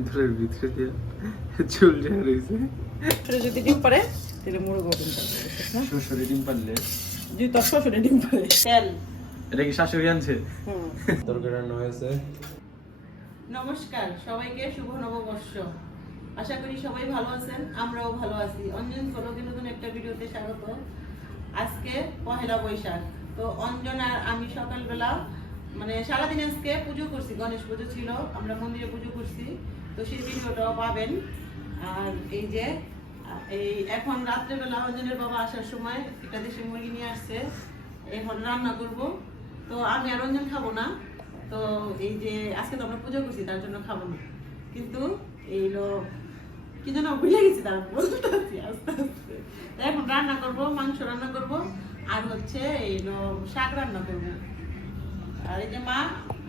ভিতরের ভিতরে দিয়ে চুল রয়েছে যদি ডিম পারে তাহলে ডিম পারে শ্বশুরে ডিম পারলে যদি তোর শ্বশুরে ডিম পারে তেল। এটা কি শাশুড়ি আনছে? হুম। তরকারি রান্না হয়েছে। নমস্কার সবাইকে শুভ নববর্ষ। আশা করি সবাই ভালো আছেন আমরাও ভালো আছি। অঞ্জন নতুন একটা ভিডিওতে স্বাগত। আজকে পহেলা বৈশাখ। তো অঞ্জন আর আমি সকালবেলা মানে সারাদিন আজকে পুজো করছি গণেশ পুজো ছিল আমরা মন্দিরে পুজো করছি। তো সেই ভিডিওটাও পাবেন। আর এই যে, এই এখন রাত্রেবেলা অঞ্জনের বাবা আসার সময় একটা দেশি মুরগি নিয়ে আসছে। এখন রান্না করব। তো আমি আর অঞ্জন খাব না। তো এই যে, আজকে তো আমরা পুজো করছি, তার জন্য খাব না। কিন্তু এই হলো কি যেন ভুলে গেছি তার বলতেছি আস্তে আস্তে। এখন রান্না করব, মাংস রান্না করব। আর হচ্ছে এই হলো শাক রান্না করব। আর এই যে মা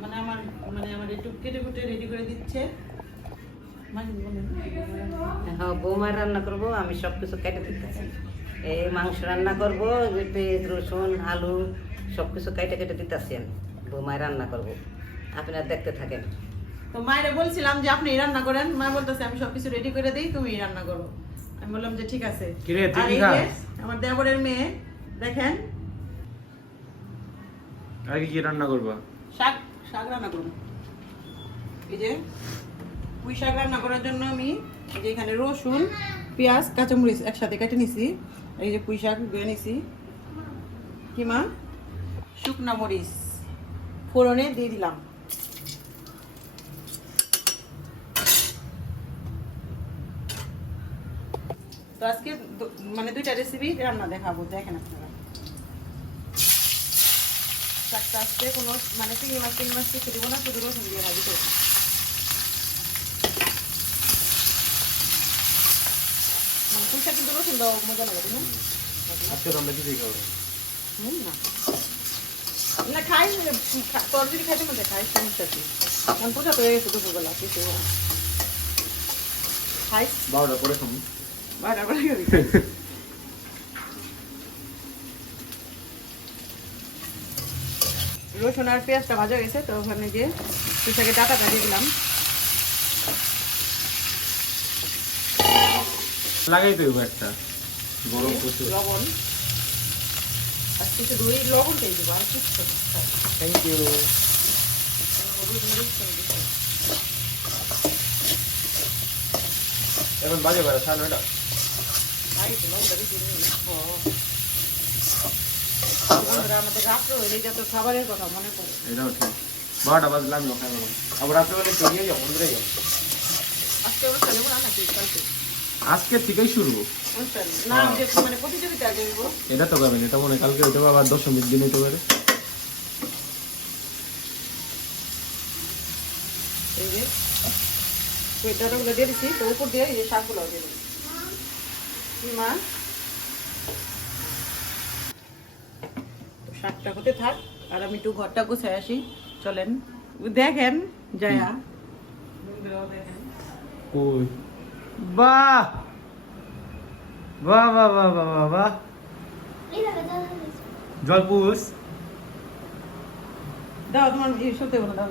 মানে আমার মানে আমার একটু কেটে কুটে রেডি করে দিচ্ছে? হ্যাঁ বৌমার রান্না করব আমি সব কিছু কেটে দিতেছি। এই মাংস রান্না করব পেঁয়াজ রসুন আলু সব কিছু কেটে কেটে দিতেছি আমি। বৌমায় রান্না করব। আপনারা দেখতে থাকেন। তো মায়ের বলছিলাম যে আপনি রান্না করেন। মা বলতেছে আমি সবকিছু রেডি করে দিই তুমি রান্না করো। আমি বললাম যে ঠিক আছে। আর এই যে আমার দেবরের মেয়ে দেখেন। আগে কি রান্না করবা? শাক শাক রান্না করব। এই যে পুঁই শাক রান্না করার জন্য আমি যে এখানে রসুন, পেঁয়াজ, কাঁচামরিচ একসাথে কেটে নিছি। এই যে পুঁই শাক ধুয়ে নিছি। কি মা? শুকনা মরিচ। ফোড়নে দিয়ে দিলাম। তো আজকে মানে দুইটা রেসিপি রান্না দেখাবো, দেখেন আপনারা। শাকটা আজকে কোনো মানে চিংড়ি মাছ চিংড়ি মাছ কিছু দিব না, শুধু রসুন দিয়ে ভাজি করব মানে মজা লাগে না আজকে আমরা কিছুই খাব না। না না খাই তোর যদি খাইতে মধ্যে খাই সমস্যা কি কারণ পূজা তো গেছে দুপুরবেলা কিছু খাই বারোটা পরে খাব বারোটা করে খাবি। রসুন আর পেঁয়াজটা ভাজা হয়েছে তো ওখানে যে পুঁইশাকের ডাটাটা দিয়ে দিলাম লাগাই তো একটা গরম প্রচুর লবণ আর কিছু দই লবণটাই দেবো আর কিছু না। থ্যাংক ইউ হলুদ মরিচ করে দিতে হবে। এখন বাজে বাজে সাড়ে নয়টা আই তো লবণটা বেশি দিয়ে দিলাম। ও। বন্ধুরা, আমাদের রাত্রে হয়ে যায় তো খাবারের কথা মনে পড়ে এটাও ঠিক বারোটা বাজলে আমি খাই পাবো আবার রাত্রেবেলা একটু এগিয়ে যাব বন্ধুরা যাব আজকে ওরা খেলে না নাকি কালকে আজকে থেকেই শুরু। না মানে এটা তো পাবেন এটা মনে কালকে পারে আবার দশমীর দিন হইতে পারে। দিয়ে দিচ্ছি তো উপর দিয়ে এই শাকগুলো দিয়ে দিচ্ছি কি মা? শাকটা হতে থাক আর আমি একটু ঘরটা গুছাই আসি চলেন। দেখেন জয়া। দেখেন কই? বাহ। বাহ বাহ বাহ বাহ বাহ বাহ। জল পুষ দাও তোমার এই সত্যি বলো দাও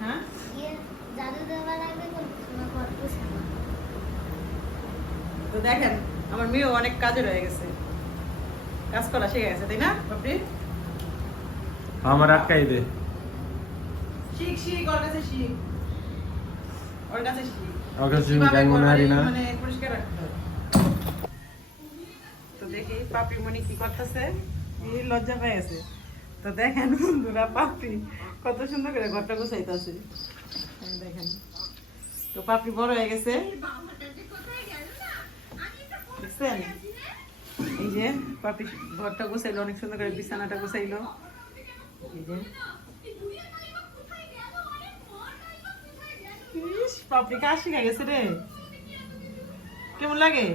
হ্যাঁ? জাদু তো দেখেন আমার মেয়েও অনেক কাজে রয়ে গেছে। কাজ করা শিখে গেছে তাই না বাপরি? আমার আটকাই দে। শিখ শিখ ওর কাছে শিখ। ওর কাছে ওর কাছে হারি না। মানে পরিষ্কার রাখতে হবে। তো দেখি পাপি মনি কি করতেছে? এই লজ্জা পেয়ে গেছে তো দেখেন বন্ধুরা পাপি কত সুন্দর করে ঘরটা গুছাইতেছে। দেখেন। তো পাপি বড় হয়ে গেছে। দেখছেন? এই যে পাপি ঘরটা গুছাইলো অনেক সুন্দর করে বিছানাটা গুছাইলো। এই যে ইস, শিখে গেছে রে? কেমন লাগে?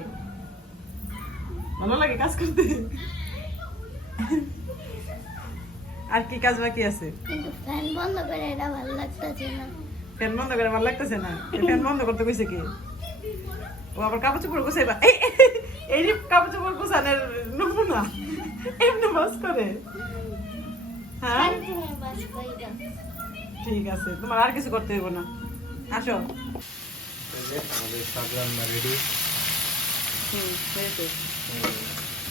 ভালো লাগে কাজ করতে? আর কি কাজ বাকি আছে? কিন্তু ফ্যান বন্ধ করে এটা ভালো লাগতেছে না। ফ্যান বন্ধ করে ভালো লাগতেছে না? ফ্যান বন্ধ করতে কইছে কি? ও আবার কাপড় চোপড় গুছাইবা? এই এই কাপড় চোপড় গুছানোর নমুনা। এমনি বাস করে। হ্যাঁ? ঠিক আছে তোমার আর কিছু করতে হইব না। আসো। আমাদের শাক রান্না রেডি হুম হয়েছে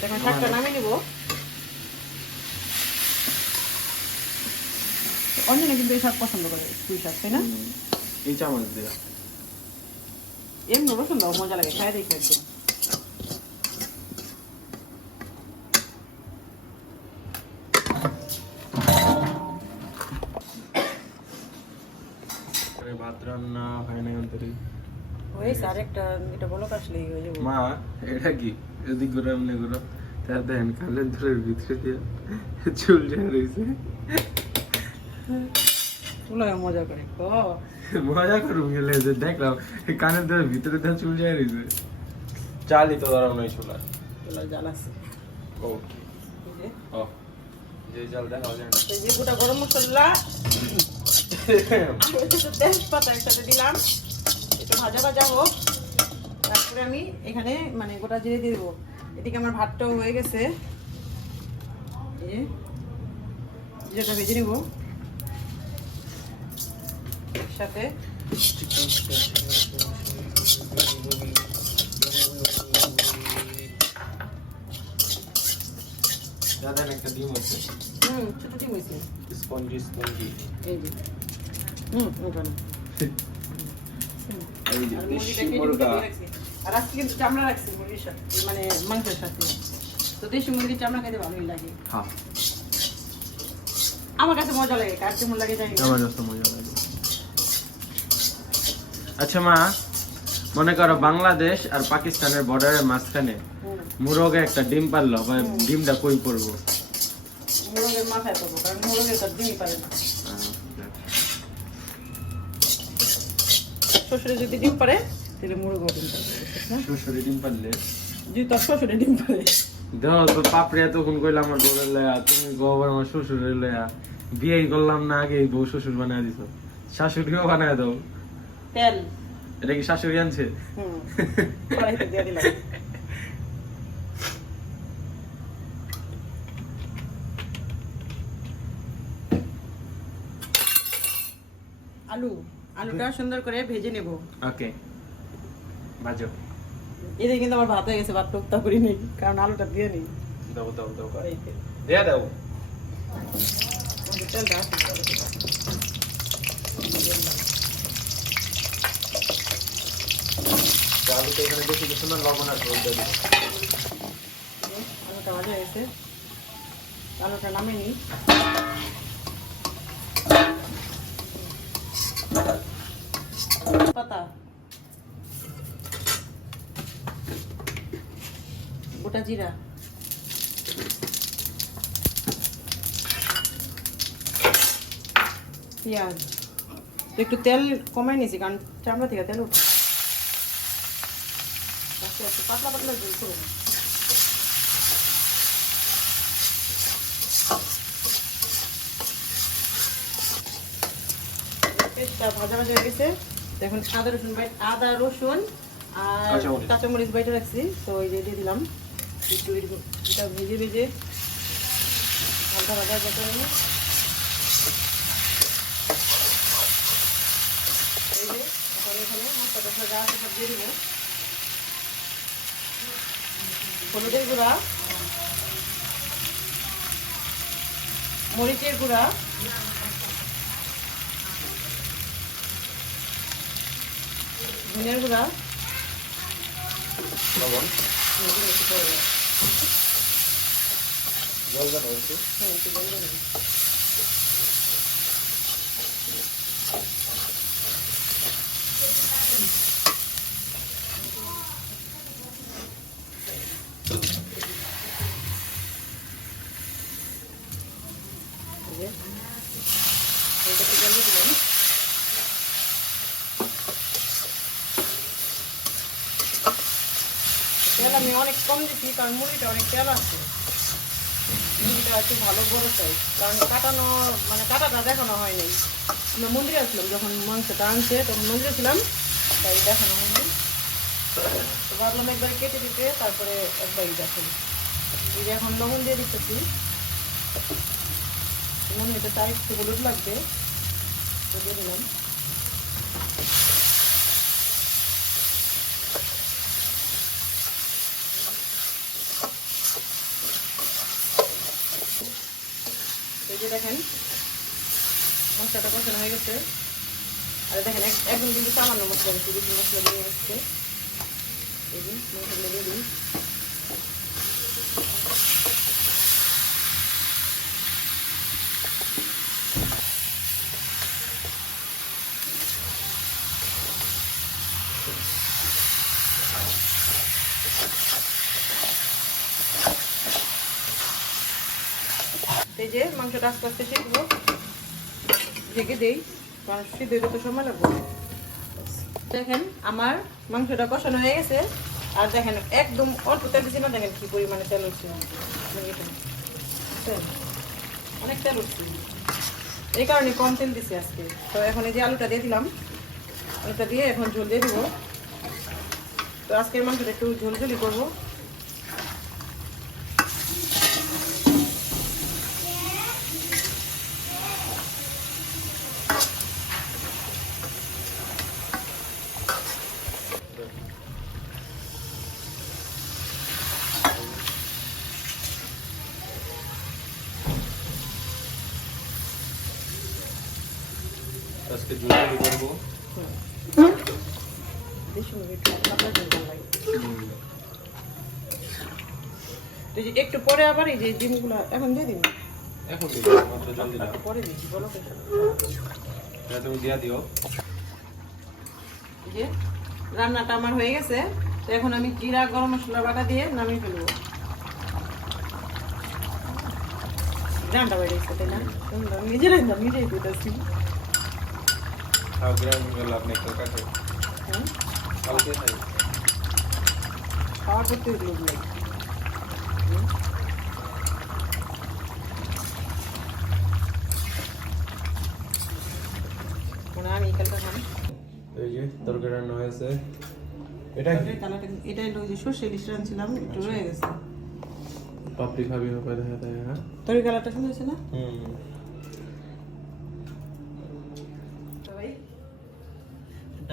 দেখেন শাকটা নামিয়ে নিব। অঞ্জনা কিন্তু এই শাক পছন্দ করে পুঁই শাক তাই না? এই চামচ দিয়ে। এমনি পছন্দ মজা লাগে খাই দেখি একদিন আরে ভাত রান্না হয় না অন্তরি। হয়েছে আরেকটা এটা বলো আসলেই হয়ে যাবে। মা এটা কি? এদিক ঘুরে এমনি ঘুরো। তা দেখেন কালের ধরের ভিতরে দিয়ে চুল যায় রয়েছে চলো মজা করে ক? মজা করুন গেলে যে দেখলাম কানের ধরে ভিতরে দিয়ে চুল যায় রয়েছে চালই তো ধরাও নাই চুলা চলো জ্বালাচ্ছে ও এই ও যে একটু ভাজা ভাজা আমি এখানে মানে গোটা জিরে দিয়ে দেবো। এদিকে আমার ভাতটাও হয়ে গেছে। এই যে জিরেটা ভেজে নিব। একসাথে। দাদা একটা ডিম আছে হুম ছোটো ডিম হয়েছে স্পঞ্জি স্পঞ্জি এই যে হুম ওখানে এই যে আর দেশি মুরগিটা কেটে মুরগা কুটে দিয়ে রাখছি। আর আজকে কিন্তু চামড়া রাখছি মুরগির সাথে মানে মাংসের সাথে তো দেশি মুরগির চামড়া খেতে ভালোই লাগে হ্যাঁ আমার কাছে মজা লাগে কার কেমন লাগে জানি না। আমার কাছে মজা লাগে আচ্ছা মা মনে করো বাংলাদেশ আর পাকিস্তানের বর্ডারের মাঝখানে মুরগে একটা ডিম পারল বা ডিমটা কই পড়ব? মোরগের মাথায় পাবো কারণ মোরগের তার ডিমই পারে না। শ্বশুরে যদি ডিম পারে তাহলে মোরগও ডিম পারে না শ্বশুরে ডিম পারলে? যদি তোর শ্বশুরে ডিম পারে। দেখো তো পাপড়ি এতক্ষণ কইলাম আমার বউরের লয়া তুমি গোবর আমার শ্বশুরের লয়া বিয়ে করলাম না আগে বউ শ্বশুর বানায় দিছ। শাশুড়িও বানায় দাও। তেল। এটা কি শাশুড়ি আনছে? আলু আলুটা সুন্দর করে ভেজে নেব। ওকে। বাজো এতে কিন্তু আমার ভাত হয়ে গেছে ভাত টুকটা করি নেই কারণ আলুটা দিয়ে নেই। দাও দাও দাও দেয়া দাও। তেলটা আলুটা এখানে বেশি লবণ আর আলুটা নামিয়ে নিই। পাতা। গোটা জিরা। পেঁয়াজ। একটু তেল কমাই নিয়েছি, কারণ চামড়া থেকে তেল উঠে আস্তে পাতলা পাতলা ঝোল করে। পেস্টটা ভাজা ভাজা হয়ে গেছে। এখন আদা রসুন বাই আদা রসুন আর কাঁচামরিচ। বাইটে রাখছি। তো এই যে দিয়ে দিলাম। একটু এটা ভেজে ভেজে হালকা ভাজা করে এই যে এখন এখানে মশলা টসলা যা আছে সব দিয়ে দিব। হলুদের গুঁড়া মরিচের গুঁড়া ধনের গুঁড়া। লবণ। জল দেওয়া হচ্ছে হ্যাঁ, একটু জল দিয়ে দিলাম। এই যে, হালকা একটু জল দিয়ে দিলাম। তেল আমি অনেক কম দিচ্ছি কারণ মুড়িটা অনেক তেল আছে। মুরগিটা একটু ভালো বড় চাই, কারণ কাটানো মানে কাটাটা দেখানো হয়নি আমরা মন্দিরে আসলাম, যখন মাংসটা আনছে তখন মন্দিরে ছিলাম, তাই দেখানো হয়নি তো ভাবলাম একবার কেটে দিতে, তারপরে একবারই দেখেন এই যে এখন লবণ দিয়ে দিতেছি। মনে হচ্ছে তার একটু হলুদ লাগবে, তো দিলাম। এই যে দেখেন, মশলাটা কষানো হয়ে গেছে। আর দেখেন, এক- একদম কিন্তু সামান্য মশলা বেশি মশলা দিয়ে আসছে এই যে মশলা দিয়ে দিই। এই যে মাংসটা আস্তে আস্তে শিখব ঢেকে দেই, কারণ সিদ্ধ হইতে তো সময় লাগবে। দেখেন, আমার মাংসটা কষানো হয়ে গেছে। আর দেখেন, একদম অল্প তেল দিচ্ছি না, দেখেন কি পরিমাণে তেল উঠছে অনেক তেল উঠছে এই কারণে কম তেল দিছি আজকে। তো এখন এই যে আলুটা দিয়ে দিলাম, আলুটা দিয়ে এখন ঝোল দিয়ে দিব। তো আজকের মাংসটা একটু ঝোল ঝোলি করব। করব একটু ঝোল যে একটু পরে আবার এই যে ডিমগুলো এখন দিয়ে দিন এখন দিই মাত্র জল দিলাম। পরে দিচ্ছি বলো। এটা তুমি দিয়া দিও। যে রান্নাটা আমার হয়ে গেছে তো এখন আমি জিরা গরম মশলা বাটা দিয়ে নামিয়ে ফেলব। রান্না বেড়ে গেছে তাই না। নিজেরাই না নিজেই দিতেছি খাও গ্রাম গেল আপনি একটু কাছে হ্যাঁ কালকে খাই খাওয়া করতে লোক নাই মানে আমি কালকে খাই এই যে তরকারি রান্না হয়েছে। এটা কি? এটা যে সর্ষে ইলিশ রাঁধছিলাম একটু রয়ে গেছে। পাপড়ি খাবি হবে দেখা যায় হ্যাঁ? তরি কালারটা সুন্দর হয়েছে না? হুম।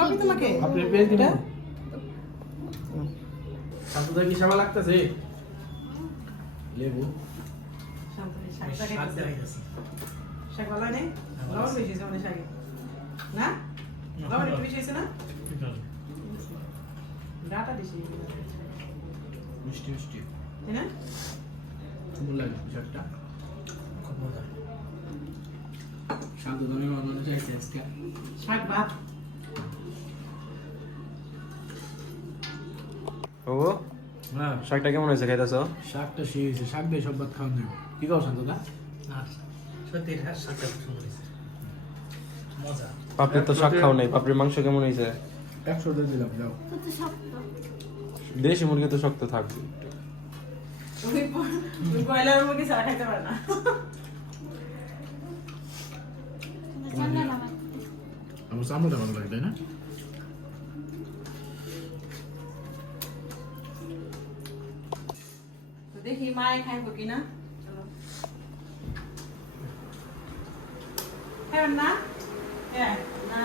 পাবি তোমাকে? আপনি পেয়ে দিন শান্তদা কি সেবা লাগতেছে? লেবু। শাক শাক শাক শাকে। না? মিষ্টি মিষ্টি। তাই না? লাগে শাকটা খুব মজা। শান্তদানের মানুষ চাইছে শাক ভাত। ও শাকটা কেমন হয়েছে খাইতেছ? শাকটা সেই হয়েছে শাক দিয়ে সব ভাত খাওয়া যাবে। কি খাও শান্তদা আর সত্যি শাকটা মজা। পাপড়ির তো শাক খাও নাই পাপড়ির মাংস কেমন হয়েছে? একশো দিয়ে দিলাম যাও দেশি মুরগি তো শক্ত থাকবে আমার চামড়াটা ভালো লাগে তাই না? দেখি মায়ে খাইব কিনা। চলো। খাবেন না? হ্যাঁ না।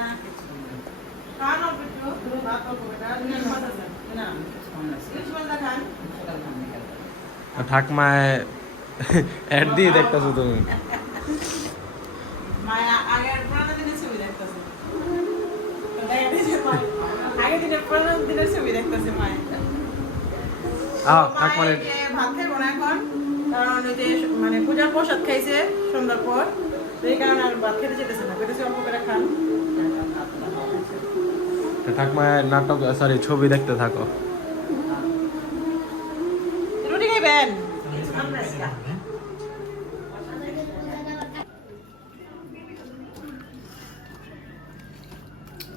খান একটু। ভাত না ঠাকমায় অ্যাড দিয়ে দেখতেছো তুমি। দিনের আগের দিনের দিনের ছবি দেখতেছে মায়ের পূজার প্রসাদ খাইছে সন্ধ্যার নাটক সরি ছবি দেখতে থাকো। রুটি খাইবেন?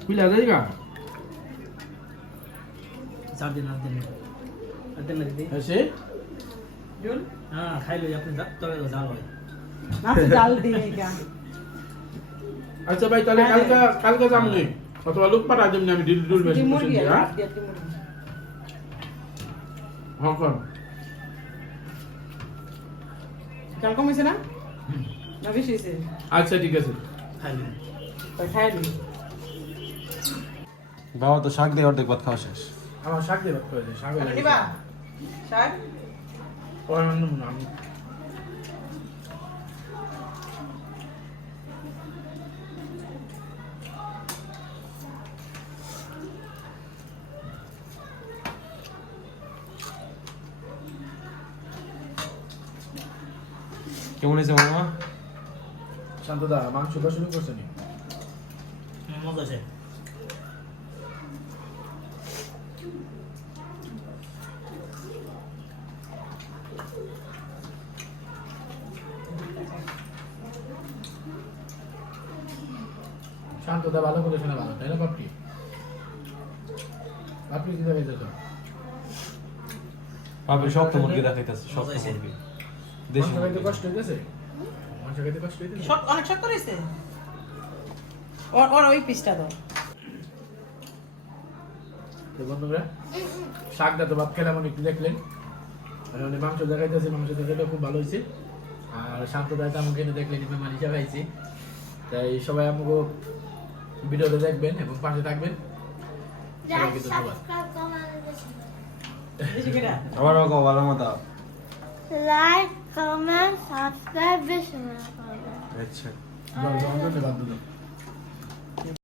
खुला रहेगा सात दिन হ্যাঁ খাইলে আপনি তবে জাল হয় জাল দিয়ে আচ্ছা ভাই তাহলে কালকে কালকে যামনি অথবা লোক পাঠা আমি ডিল ডুল বেশি দিই, হ্যাঁ হ্যাঁ কর কমেছে না না বেশি হয়েছে আচ্ছা ঠিক আছে খাইলে বাবা তো শাক দিয়ে অর্ধেক ভাত খাওয়া শেষ আমার শাক দিয়ে ভাত করে দে শাক লাগে নিবা শাক ওর অন্য মনে আমি কেমন হয়েছে মামা শান্তদা মাংস তো শুরু করছে নি মজা আছে শান্তদা ভালো করে শোনা ভালো তাই না বাপটি বাপটি কি যাবে তো বাপরে শক্ত মুরগি দেখাইতেছে শক্ত মুরগি। দেশি মাংস মুরগি। কষ্ট হইতেছে? মাংস খাইতে কষ্ট হইতেছে? শক্ত অনেক শক্ত রয়েছে ওর ওর ওই পিসটা দাও তো বন্ধুরা শাকটা তো ভাত খেলাম একটু দেখলেন। আর মানে মাংস দেখাইতেছে মাংস দেখাইতে খুব ভালো হয়েছে আর শান্ত দায়িত্ব আমাকে এনে দেখলেন মেহমান হিসাবে আইছি। তাই সবাই আমাকে ভিডিওটা দেখবেন এবং পাশে থাকবেন। সবাইকে ধন্যবাদ। ভালো মতো। লাইক কমেন্ট সাবস্ক্রাইব বেশি করে আচ্ছা। ধন্যবাদ